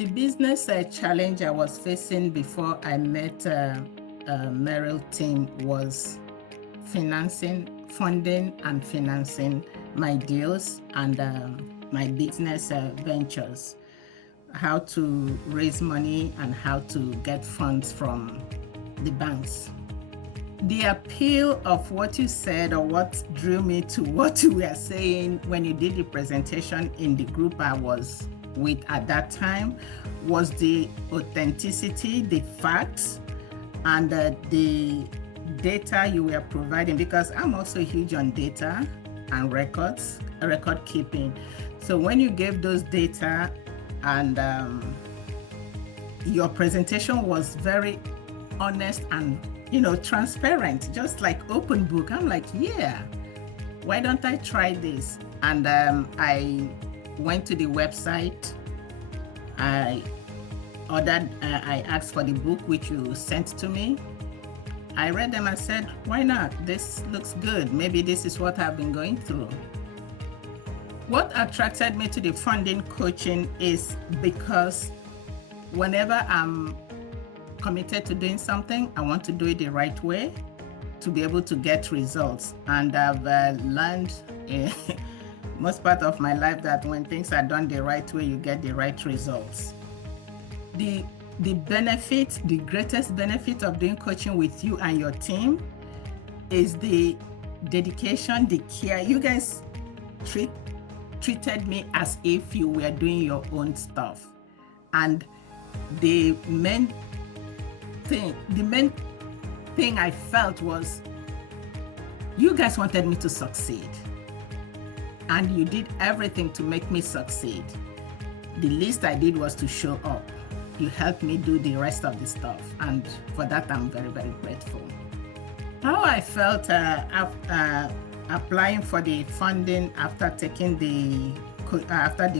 The business challenge I was facing before I met Merrill team was funding and financing my deals and my business ventures, how to raise money and how to get funds from the banks. The appeal of what you said, or what drew me to what you were saying when you did the presentation in the group I was with at that time, was the authenticity, the facts, and the data you were providing, because I'm also huge on data and record keeping. So when you gave those data and your presentation was very honest and transparent, just like open book. I'm like, yeah, why don't I try this? And I went to the website. I asked for the book, which you sent to me. I read them and said, why not? This looks good. Maybe this is what I've been going through. What attracted me to the funding coaching is because whenever I'm committed to doing something, I want to do it the right way to be able to get results. And I've learned most part of my life that when things are done the right way, you get the right results. The greatest benefit of doing coaching with you and your team is the dedication, the care. You guys treated me as if you were doing your own stuff. And the main thing I felt was you guys wanted me to succeed, and you did everything to make me succeed. The least I did was to show up. You helped me do the rest of the stuff, and for that I'm very, very grateful. How I felt applying for the funding after taking the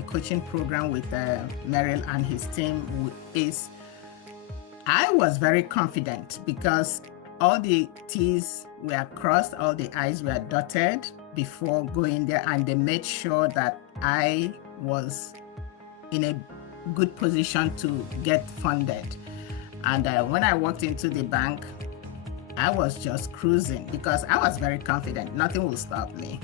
coaching program with Merrill and his team is I was very confident because all the T's were crossed, all the I's were dotted before going there, and they made sure that I was in a good position to get funded. And when I walked into the bank, I was just cruising because I was very confident. Nothing will stop me.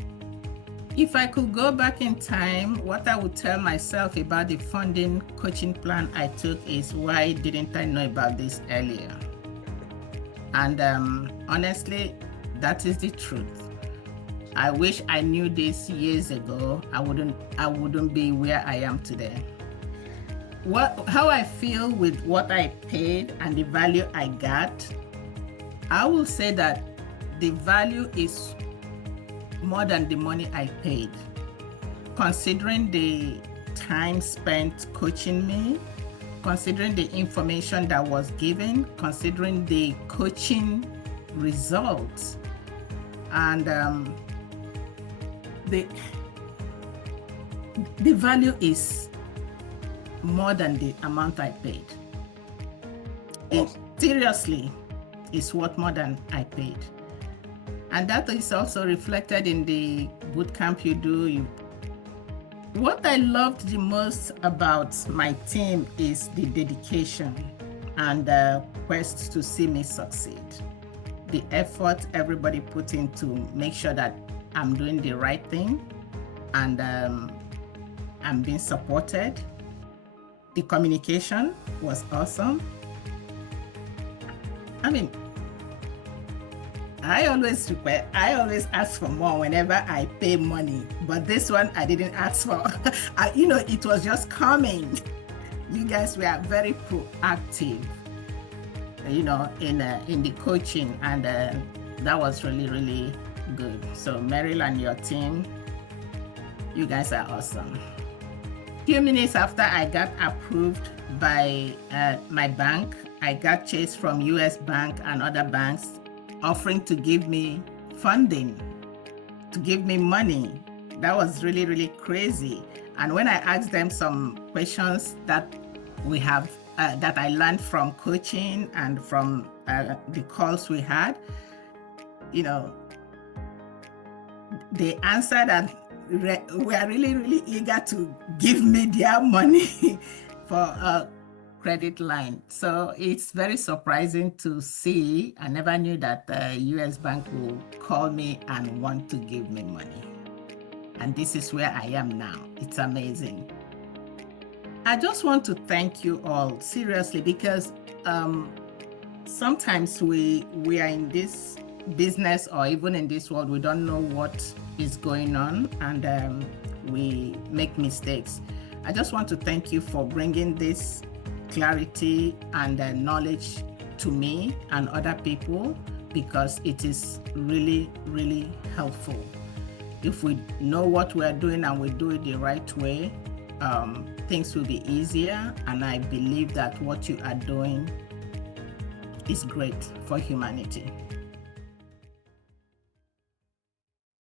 If I could go back in time, what I would tell myself about the funding coaching plan I took is, why didn't I know about this earlier? And honestly, that is the truth. I wish I knew this years ago. I wouldn't be where I am today. How I feel with what I paid and the value I got, I will say that the value is more than the money I paid. Considering the time spent coaching me, considering the information that was given, considering the coaching results, and the value is more than the amount I paid. It seriously is worth more than I paid. And that is also reflected in the bootcamp you do. What I loved the most about my team is the dedication and the quest to see me succeed. The effort everybody put in to make sure that I'm doing the right thing and I'm being supported. The communication was awesome. I mean, I always ask for more whenever I pay money, but this one I didn't ask for. It was just coming. You guys were very proactive, in the coaching, and that was really, really good. So Merrill and your team, you guys are awesome. A few minutes after I got approved by my bank, I got chased from US Bank and other banks offering to give me funding, to give me money. That was really, really crazy. And when I asked them some questions that we have, that I learned from coaching and from the calls we had, they answered and were really, really eager to give me their money. for a credit line. So it's very surprising to see. I never knew that the US bank will call me and want to give me money. And this is where I am now. It's amazing. I just want to thank you all, seriously, because sometimes we are in this business or even in this world, we don't know what is going on, and we make mistakes. I just want to thank you for bringing this clarity and knowledge to me and other people, because it is really, really helpful. If we know what we are doing and we do it the right way, things will be easier. And I believe that what you are doing is great for humanity.